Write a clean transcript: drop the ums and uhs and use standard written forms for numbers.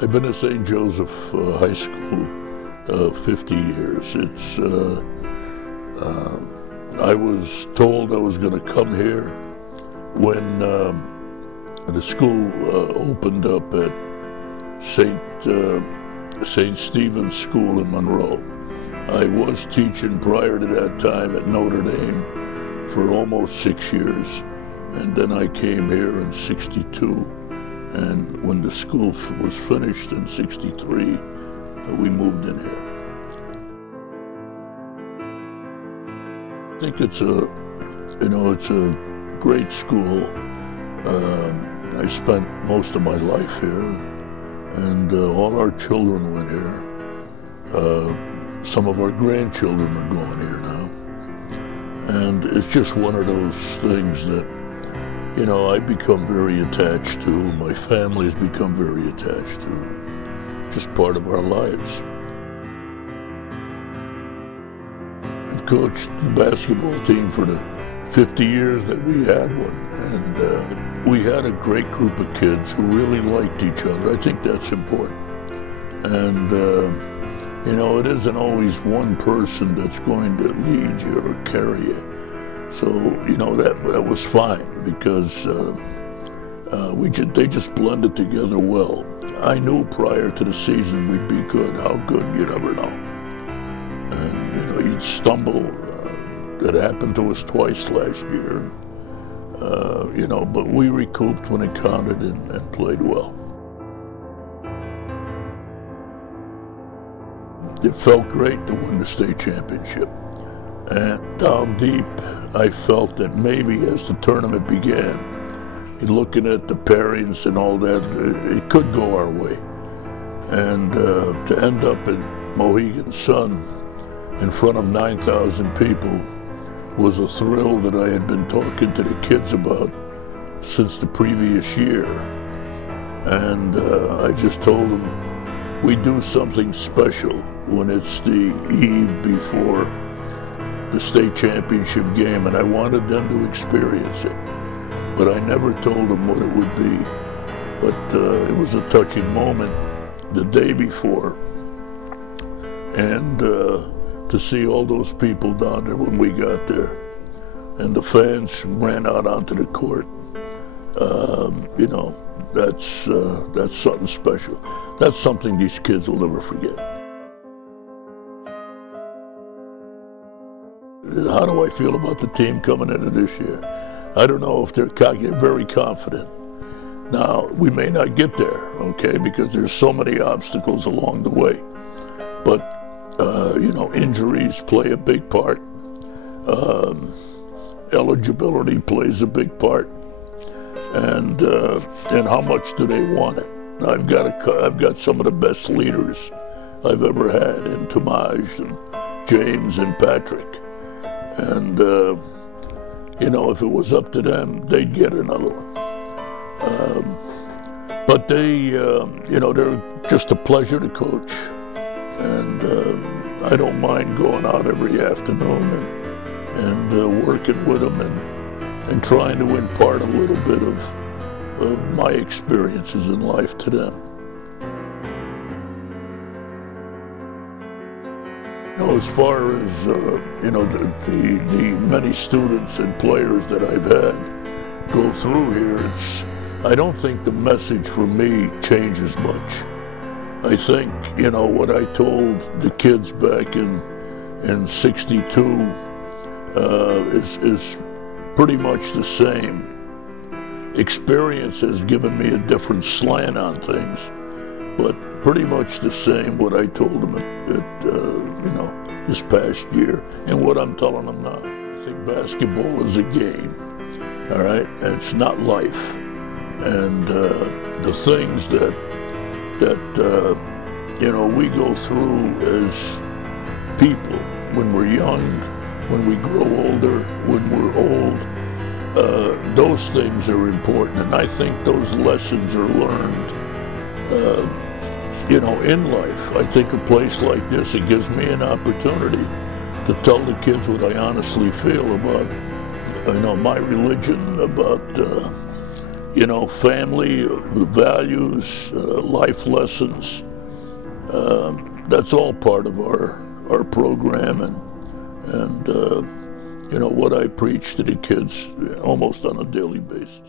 I've been at St. Joseph High School 50 years. I was told I was going to come here when the school opened up at St. Stephen's School in Monroe. I was teaching prior to that time at Notre Dame for almost 6 years, and then I came here in '62. And when the school was finished in '63, we moved in here. I think it's a great school. I spent most of my life here, and all our children went here. Some of our grandchildren are going here now. And it's just one of those things that, I've become very attached to, my family's become very attached to, just part of our lives. I've coached the basketball team for the 50 years that we had one, and we had a great group of kids who really liked each other. I think that's important. And, it isn't always one person that's going to lead you or carry you. So, that was fine because they just blended together well. I knew prior to the season we'd be good. How good, you never know. And, you'd stumble. That happened to us twice last year. But we recouped when it counted and played well. It felt great to win the state championship. And down deep, I felt that maybe as the tournament began, looking at the pairings and all that, it could go our way. And to end up in Mohegan Sun in front of 9,000 people was a thrill that I had been talking to the kids about since the previous year. And I just told them, we do something special when it's the eve before the state championship game, and I wanted them to experience it. But I never told them what it would be. But it was a touching moment the day before. And to see all those people down there when we got there, and the fans ran out onto the court, that's something special. That's something these kids will never forget. How do I feel about the team coming into this year? I don't know if they're very confident. Now, we may not get there, okay, because there's so many obstacles along the way. But, injuries play a big part. Eligibility plays a big part. And how much do they want it? I've got some of the best leaders I've ever had in Tomaj and James and Patrick. And, if it was up to them, they'd get another one. But they're just a pleasure to coach. And I don't mind going out every afternoon and working with them and trying to impart a little bit of my experiences in life to them. As far as the many students and players that I've had go through here, I don't think the message for me changes much. I think what I told the kids back in '62 is pretty much the same. Experience has given me a different slant on things, but pretty much the same what I told them this past year and what I'm telling them now. I think basketball is a game, all right? And it's not life. And the things that we go through as people when we're young, when we grow older, when we're old, those things are important. And I think those lessons are learned in life. I think a place like this, it gives me an opportunity to tell the kids what I honestly feel about, my religion, about, you know, family, values, life lessons. That's all part of our program, and you know, what I preach to the kids almost on a daily basis.